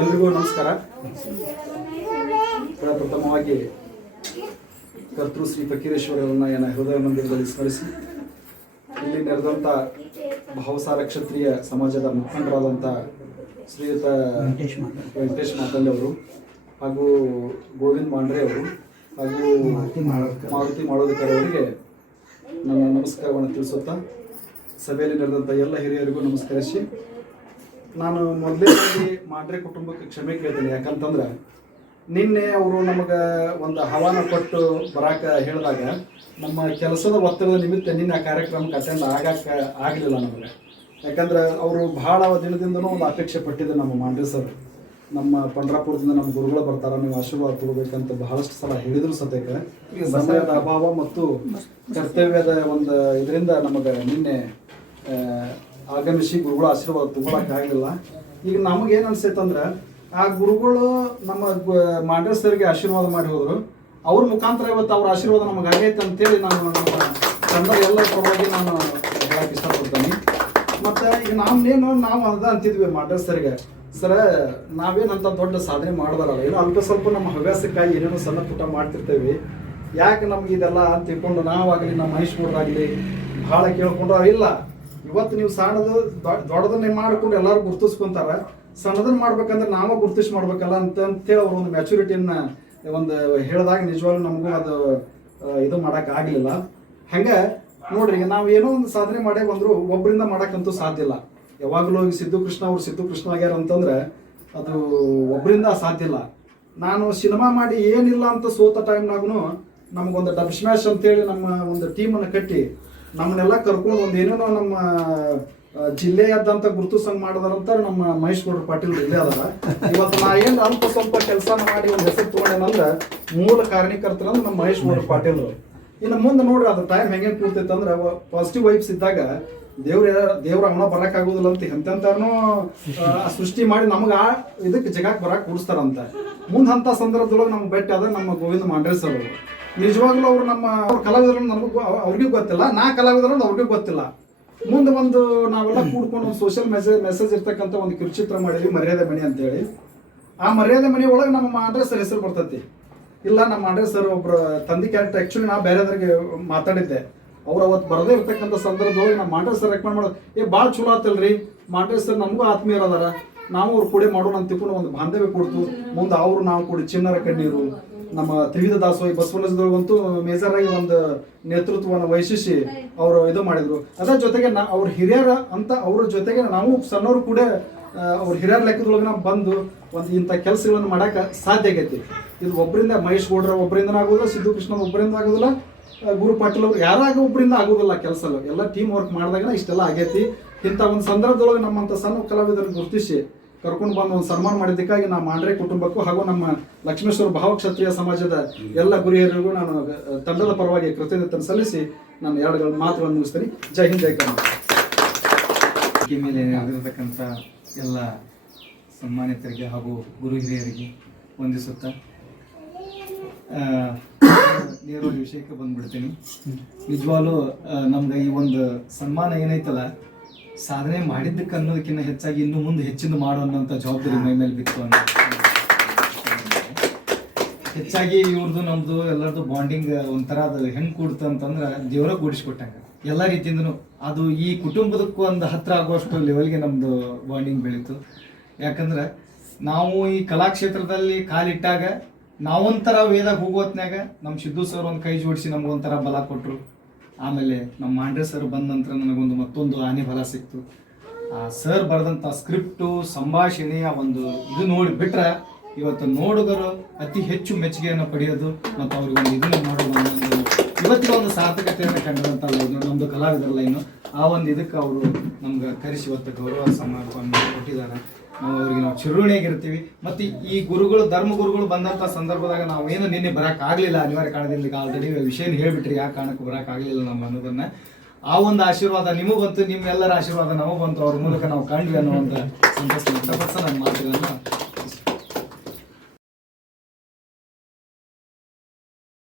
ಎಲ್ರಿಗೂ ನಮಸ್ಕಾರ. ಪ್ರಥಮವಾಗಿ ಕರ್ತೃ ಶ್ರೀ ಫಕೀರೇಶ್ವರರನ್ನ ನನ್ನ ಹೃದಯ ಮಂದಿರದಲ್ಲಿ ಸ್ಮರಿಸಿ, ಇಲ್ಲಿ ನೆರೆದಂಥ ಭಾವಸಾರ ಕ್ಷತ್ರಿಯ ಸಮಾಜದ ಮುಖಂಡರಾದಂಥ ಶ್ರೀಯುತ ವೆಂಕಟೇಶ್ ಮಾತಂಡಿ ಅವರು ಹಾಗೂ ಗೋವಿಂದ್ ಮಾಂಡ್ರೆ ಅವರು ಹಾಗೂ ಮಾರುತಿ ಮಾಡೋದಕರ್ ಅವರಿಗೆ ನನ್ನ ನಮಸ್ಕಾರವನ್ನು ತಿಳಿಸುತ್ತಾ, ಸಭೆಯಲ್ಲಿ ನಡೆದಂಥ ಎಲ್ಲ ಹಿರಿಯರಿಗೂ ನಮಸ್ಕರಿಸಿ, ನಾನು ಮೊದಲನೇದಾಗಿ ಮಾಂಡ್ರೆ ಕುಟುಂಬಕ್ಕೆ ಕ್ಷಮೆ ಕೇಳ್ತೀನಿ. ಯಾಕಂತಂದ್ರೆ ನಿನ್ನೆ ಅವರು ನಮಗೆ ಒಂದು ಆಹ್ವಾನ ಕೊಟ್ಟು ಬರಾಕ ಹೇಳಿದಾಗ ನಮ್ಮ ಕೆಲಸದ ಒತ್ತಡದ ನಿಮಿತ್ತ ನಿನ್ನೆ ಆ ಕಾರ್ಯಕ್ರಮಕ್ಕೆ ಅಟೆಂಡ್ ಆಗಲಿಲ್ಲ ನಮಗೆ. ಯಾಕಂದ್ರೆ ಅವರು ಭಾಳ ದಿನದಿಂದನೂ ಒಂದು ಅಪೇಕ್ಷೆ ಪಟ್ಟಿದ್ದು ನಮ್ಮ ಮಾಂಡ್ರೆ ಸರ್, ನಮ್ಮ ಪಂಡ್ರಾಪುರದಿಂದ ನಮ್ಮ ಗುರುಗಳು ಬರ್ತಾರೆ, ನೀವು ಆಶೀರ್ವಾದ ತಗೋಬೇಕಂತ ಬಹಳಷ್ಟು ಸಲ ಹೇಳಿದ್ರು ಸತೇಕ ಸಮಯದ ಅಭಾವ ಮತ್ತು ಕರ್ತವ್ಯದ ಒಂದು ಇದರಿಂದ ನಮಗೆ ನಿನ್ನೆ ಆಗಮಿಸಿ ಗುರುಗಳ ಆಶೀರ್ವಾದ ತಗೊಳಕ್ಕಾಗಲಿಲ್ಲ. ಈಗ ನಮಗೇನು ಅನ್ಸೈತಂದ್ರೆ ಆ ಗುರುಗಳು ನಮ್ಮ ಮಾಂಡ್ರೆ ಸರ್ಗೆ ಆಶೀರ್ವಾದ ಮಾಡಿ ಹೋದ್ರು, ಅವ್ರ ಮುಖಾಂತರ ಇವತ್ತು ಅವ್ರ ಆಶೀರ್ವಾದ ನಮಗೆ ಆಗೈತೆ ಅಂತೇಳಿ ನಾನು ನಮ್ಮ ತಂಡದ ಎಲ್ಲ ಪರವಾಗಿ ನಾನು ಹೇಳಕ್ಕೆ ಇಷ್ಟಪಡ್ತೀನಿ. ಮತ್ತು ಈಗ ನಾವು ಅದ ಅಂತಿದ್ವಿ ಮಾಂಡ್ರೆ ಸರ್ಗೆ, ಸರ ನಾವೇನಂತ ದೊಡ್ಡ ಸಾಧನೆ ಮಾಡ್ದಾರಲ್ಲ, ಏನೋ ಅಲ್ಪ ಸ್ವಲ್ಪ ನಮ್ಮ ಹವ್ಯಾಸಕ್ಕಾಗಿ ಏನೇನೋ ಸಣ್ಣ ಪುಟ್ಟ ಮಾಡ್ತಿರ್ತೇವೆ, ಯಾಕೆ ನಮ್ಗೆ ಇದೆಲ್ಲ ಅಂತ ತಿಳ್ಕೊಂಡು ನಾವಾಗಲಿ ನಮ್ಮ ಮಹೇಶ್ವರರಾಗಲಿ ಭಾಳ ಕೇಳ್ಕೊಂಡು ಇಲ್ಲ, ಇವತ್ತು ನೀವು ಸಣ್ಣದು ದೊಡ್ಡದನ್ನೇ ಮಾಡ್ಕೊಂಡು ಎಲ್ಲರೂ ಗುರ್ತಿಸ್ಕೊಂತಾರೆ, ಸಣ್ಣದನ್ನ ಮಾಡ್ಬೇಕಂದ್ರೆ ನಾವೇ ಗುರ್ತಿಸಿ ಮಾಡ್ಬೇಕಲ್ಲ ಅಂತೇಳಿ ಅವ್ರ ಒಂದು ಮ್ಯಾಚುರಿಟಿಯನ್ನ ಒಂದು ಹೇಳಿದಾಗ ನಿಜವಾಗ್ಲೂ ನಮಗೂ ಅದು ಇದು ಮಾಡೋಕ್ಕಾಗಲಿಲ್ಲ. ಹಂಗೆ ನೋಡ್ರಿ, ಈಗ ನಾವು ಏನೋ ಒಂದು ಸಾಧನೆ ಮಾಡೇ ಬಂದರೂ ಒಬ್ಬರಿಂದ ಮಾಡೋಕ್ಕಂತೂ ಸಾಧ್ಯ ಇಲ್ಲ. ಯಾವಾಗಲೂ ಈಗ ಸಿದ್ದು ಕೃಷ್ಣ ಆಗ್ಯಾರ ಅಂತಂದ್ರೆ ಅದು ಒಬ್ಬರಿಂದ ಸಾಧ್ಯ ಇಲ್ಲ. ನಾನು ಸಿನಿಮಾ ಮಾಡಿ ಏನಿಲ್ಲ ಅಂತ ಸೋತ ಟೈಮ್ನಾಗೂ ನಮಗೊಂದು ಡಬ್ ಸ್ಮ್ಯಾಶ್ ಅಂತೇಳಿ ನಮ್ಮ ಒಂದು ಟೀಮನ್ನು ಕಟ್ಟಿ ನಮ್ಮನ್ನೆಲ್ಲ ಕರ್ಕೊಂಡು ಒಂದು ಏನೇನೋ ನಮ್ಮ ಜಿಲ್ಲೆಯಾದಂತ ಗುರುತಿಸಂಗ್ ಮಾಡಿದಾರಂತ ನಮ್ಮ ಮಹೇಶ್ ಗೌಡ್ರ ಪಾಟೀಲ್ ಇಲ್ಲೇ ಅದಾರ. ಇವತ್ತು ನಾ ಏನು ಅಲ್ಪ ಸ್ವಲ್ಪ ಕೆಲಸ ಮಾಡಿ ಒಂದು ಹೆಸರು ತೊಗೊಂಡೇನಂದ್ರೆ ಮೂಲ ಕಾರಣೀಕರ್ತರಂದ್ರೆ ನಮ್ಮ ಮಹೇಶ್ ಗೌಡ್ರ ಪಾಟೀಲ್. ಇನ್ನು ಮುಂದೆ ನೋಡ್ರಿ ಅದು ಟೈಮ್ ಹೆಂಗೆ ಕೂರ್ತೈತೆ ಅಂದ್ರೆ ಪಾಸಿಟಿವ್ ವೈಬ್ಸ್ ಇದ್ದಾಗ ದೇವ್ರ ಅವನ ಬರಕ್ಕಾಗೋದಿಲ್ಲ ಅಂತ ಎಂತೆಂತಾನು ಸೃಷ್ಟಿ ಮಾಡಿ ನಮ್ಗೆ ಆ ಇದಕ್ಕೆ ಜಗಕ್ಕೆ ಬರಕ್ಕೆ ಕೂಡಿಸ್ತಾರಂತ. ಮುಂದೆ ಅಂತ ಸಂದರ್ಭದೊಳಗೆ ನಮ್ಗೆ ಭೇಟಿ ಆದ ನಮ್ಮ ಗೋವಿಂದ ಮಾಂಡ್ರೆ ಸರ್ ಅವರು. ನಿಜವಾಗ್ಲೂ ಅವ್ರು ನಮ್ಮ ಕಲಾವಿದರು ನನಗೂ ಅವ್ರಿಗೂ ಗೊತ್ತಿಲ್ಲ, ನಾ ಕಲಾವಿದರು ಅವ್ರಿಗೂ ಗೊತ್ತಿಲ್ಲ. ಮುಂದೆ ಒಂದು ನಾವೆಲ್ಲ ಕೂಡ್ಕೊಂಡು ಒಂದು ಸೋಷಿಯಲ್ ಮೆಸೇಜ್ ಇರ್ತಕ್ಕಂಥ ಒಂದು ಕಿರುಚಿತ್ರ ಮಾಡಿದ್ವಿ, ಮರ್ಯಾದೆ ಮನೆ ಅಂತೇಳಿ. ಆ ಮರ್ಯಾದೆ ಮನೆ ಒಳಗೆ ನಮ್ಮ ಮಾಂಡ್ರೆ ಸರ್ ಹೆಸರು ಬರ್ತೈತಿ. ಇಲ್ಲ, ನಮ್ಮ ಮಾಂಡ್ರೆ ಸರ್ ಒಬ್ರು ತಂದೆ ಕ್ಯಾರೆಕ್ಟರ್ ಆ್ಯಕ್ಚುಲಿ ನಾ ಬೇರೆದ್ರಿಗೆ ಮಾತಾಡಿದ್ದೆ. ಅವ್ರು ಅವತ್ತು ಬರದೇ ಇರ್ತಕ್ಕಂಥ ಸಂದರ್ಭದೊಳಗೆ ನಮ್ಮ ಮಾಂಡ್ರೆ ಸರ್ ರೆಕಮೆಂಡ್ ಮಾಡೋದು ಭಾಳ ಚಲೋ ಆತಲ್ರಿ, ಮಾಂಡ್ರೆ ಸರ್ ನಮಗೂ ಆತ್ಮೀಯರದಾರ, ನಾವು ಅವ್ರು ಕೂಡೆ ಮಾಡೋಣ ಅಂತ ತಿಳ್ಕೊಂಡು ಒಂದು ಬಾಂಧವ್ಯ ಕೊಡ್ತು. ಮುಂದೆ ಅವರು ನಾವು ಕೂಡಿ ಚಿನ್ನರ ಕಣ್ಣೀರು, ನಮ್ಮ ತ್ರಿವಿಧ ದಾಸೋಹಿ ಬಸವಣ್ಣದೊಳಗಂತೂ ಮೇಜರ್ ಆಗಿ ಒಂದು ನೇತೃತ್ವವನ್ನು ವಹಿಸಿ ಅವರು ಇದು ಮಾಡಿದ್ರು. ಅದರ ಜೊತೆಗೆ ಅವ್ರ ಹಿರಿಯರ ಅಂತ ಅವ್ರ ಜೊತೆಗೆ ನಾವು ಸಣ್ಣವರು ಕೂಡ ಅವ್ರ ಹಿರಿಯರ ಲೆಕ್ಕದೊಳಗೆ ನಾವು ಬಂದು ಒಂದು ಇಂಥ ಕೆಲಸಗಳನ್ನು ಮಾಡೋಕೆ ಸಾಧ್ಯ ಆಗೈತಿ. ಇದು ಒಬ್ಬರಿಂದ ಮಹೇಶ್ ಗೌಡ್ರ ಒಬ್ಬರಿಂದ ಆಗೋದಿಲ್ಲ, ಸಿದ್ದು ಕೃಷ್ಣ ಒಬ್ಬರಿಂದ ಆಗೋದಿಲ್ಲ, ಗುರು ಪಾಟೀಲ್ ಅವರು ಯಾರಾಗ ಒಬ್ಬರಿಂದ ಆಗೋದಿಲ್ಲ. ಕೆಲಸ ಎಲ್ಲ ಟೀಮ್ ವರ್ಕ್ ಮಾಡಿದಾಗ ಇಷ್ಟೆಲ್ಲ ಆಗೈತಿ. ಇಂಥ ಒಂದು ಸಂದರ್ಭದೊಳಗೆ ನಮ್ಮಂಥ ಸಣ್ಣ ಕಲಾವಿದರನ್ನು ಗುರುತಿಸಿ ಕರ್ಕೊಂಡು ಬಂದು ಒಂದು ಸನ್ಮಾನ ಮಾಡಿದ್ದಕ್ಕಾಗಿ ನಮ್ಮ ಮಾಂಡ್ರೆ ಕುಟುಂಬಕ್ಕೂ ಹಾಗೂ ನಮ್ಮ ಲಕ್ಷ್ಮೇಶ್ವರ ಭಾವಕ್ಷತ್ರಿಯ ಸಮಾಜದ ಎಲ್ಲ ಗುರಿಯರಿಗೂ ನಾನು ತಂಡದ ಪರವಾಗಿ ಕೃತಜ್ಞತೆ ಸಲ್ಲಿಸಿ ನಾನು ಎರಡು ಮಾತುಗಳನ್ನು ಮುಗಿಸ್ತೀನಿ. ಜೈ ಹಿಂದ್, ಜೈ ಕರ್ನಾಟಕ. ಮೇಲೆ ನಡೆದಿರತಕ್ಕಂಥ ಎಲ್ಲ ಸನ್ಮಾನಿತರಿಗೆ ಹಾಗೂ ಗುರು ಹಿರಿಯರಿಗೆ ವಂದಿಸುತ್ತಾ ನೇರವಾಗಿ ವಿಷಯಕ್ಕೆ ಬಂದ್ಬಿಡ್ತೀನಿ. ನಿಜವಾಗ್ಲೂ ನಮ್ಗೆ ಈ ಒಂದು ಸನ್ಮಾನ ಏನೈತಲ್ಲ, ಸಾಧನೆ ಮಾಡಿದ್ದಕ್ಕೆ ಅನ್ನೋದಕ್ಕಿಂತ ಹೆಚ್ಚಾಗಿ ಇನ್ನು ಮುಂದೆ ಹೆಚ್ಚಿನ ಮಾಡೋ ಅನ್ನೋಂಥ ಜವಾಬ್ದಾರಿ ಮೈ ಮೇಲೆ ಬಿತ್ತು ಅನ್ನೋ ಹೆಚ್ಚಾಗಿ ಇವ್ರದ್ದು ನಮ್ದು ಎಲ್ಲರದ್ದು ಬಾಂಡಿಂಗ್ ಒಂಥರ ಅದು ಹೆಂಗೆ ಕೂಡ್ತು ಅಂತಂದ್ರೆ ದೇವರ ಕೂಡಿಸ್ಕೊಟ್ಟಂಗೆ ಎಲ್ಲ ರೀತಿಯಿಂದನೂ. ಅದು ಈ ಕುಟುಂಬದಕ್ಕೂ ಒಂದು ಹತ್ತಿರ ಆಗುವಷ್ಟು ಲೆವೆಲ್ಗೆ ನಮ್ಮದು ಬಾಂಡಿಂಗ್ ಬೆಳೀತು. ಯಾಕಂದ್ರೆ ನಾವು ಈ ಕಲಾಕ್ಷೇತ್ರದಲ್ಲಿ ಕಾಲಿಟ್ಟಾಗ ನಾವೊಂಥರ ವೇದಾಗ ಹೋಗೋತ್ನಾಗ ನಮ್ಮ ಸಿದ್ದು ಸರ್ ಒಂದು ಕೈ ಜೋಡಿಸಿ ನಮಗೊಂಥರ ಬಲ ಕೊಟ್ಟರು. ಆಮೇಲೆ ನಮ್ಮ ಮಾಂಡ್ರೆ ಸರ್ ಬಂದ ನಂತರ ನನಗೊಂದು ಮತ್ತೊಂದು ಆನೆ ಬಲ ಸಿಕ್ತು. ಆ ಸರ್ ಬರೆದಂಥ ಸ್ಕ್ರಿಪ್ಟು, ಸಂಭಾಷಣೆ, ಆ ಒಂದು ಇದು ನೋಡಿ ಬಿಟ್ರೆ ಇವತ್ತು ನೋಡುಗರು ಅತಿ ಹೆಚ್ಚು ಮೆಚ್ಚುಗೆಯನ್ನು ಪಡೆಯೋದು ಮತ್ತು ಅವ್ರಿಗೆ ಒಂದು ಇದನ್ನು ಮಾಡೋದು ಒಂದು ಇವತ್ತಿಗೆ ಒಂದು ಸಾರ್ಥಕತೆಯನ್ನು ಕಂಡಿದಂಥ ಲೈನು ನಮ್ಮದು ಕಲಾವಿದರ ಲೈನು. ಆ ಒಂದು ಇದಕ್ಕೆ ಅವರು ನಮ್ಗೆ ಕರೆಸಿ ಇವತ್ತು ಗೌರವ ಸಮಾರಂಭವನ್ನು ಕೊಟ್ಟಿದ್ದಾರೆ. ನಾವು ಅವ್ರಿಗೆ ಚಿರುಣಿಯಾಗಿರ್ತೀವಿ. ಮತ್ತು ಈ ಗುರುಗಳು ಧರ್ಮಗುರುಗಳು ಬಂದಂಥ ಸಂದರ್ಭದಾಗ ನಾವೇನು ನಿನ್ನೆ ಬರೋಕ್ಕಾಗಲಿಲ್ಲ, ಅನಿವಾರ್ಯ ಕಾರಣದಲ್ಲಿ ಆಲ್ರೆಡಿ ವಿಷಯನ ಹೇಳಿಬಿಟ್ರಿ ಯಾವ ಕಾರಣಕ್ಕೂ ಬರೋಕ್ಕಾಗಲಿಲ್ಲ ನಮ್ಮ ಅನ್ನೋದನ್ನು. ಆ ಒಂದು ಆಶೀರ್ವಾದ ನಿಮಗೂ ಬಂತು, ನಿಮ್ಮೆಲ್ಲರ ಆಶೀರ್ವಾದ ನಮಗೂ ಬಂತು, ಅವ್ರ ಮೂಲಕ ನಾವು ಕಂಡ್ವಿ ಅನ್ನೋ ಒಂದು ಸಂತೋಷ ವ್ಯಕ್ತಪಡಿಸ ನನ್ನ ಮಾತುಗಳನ್ನು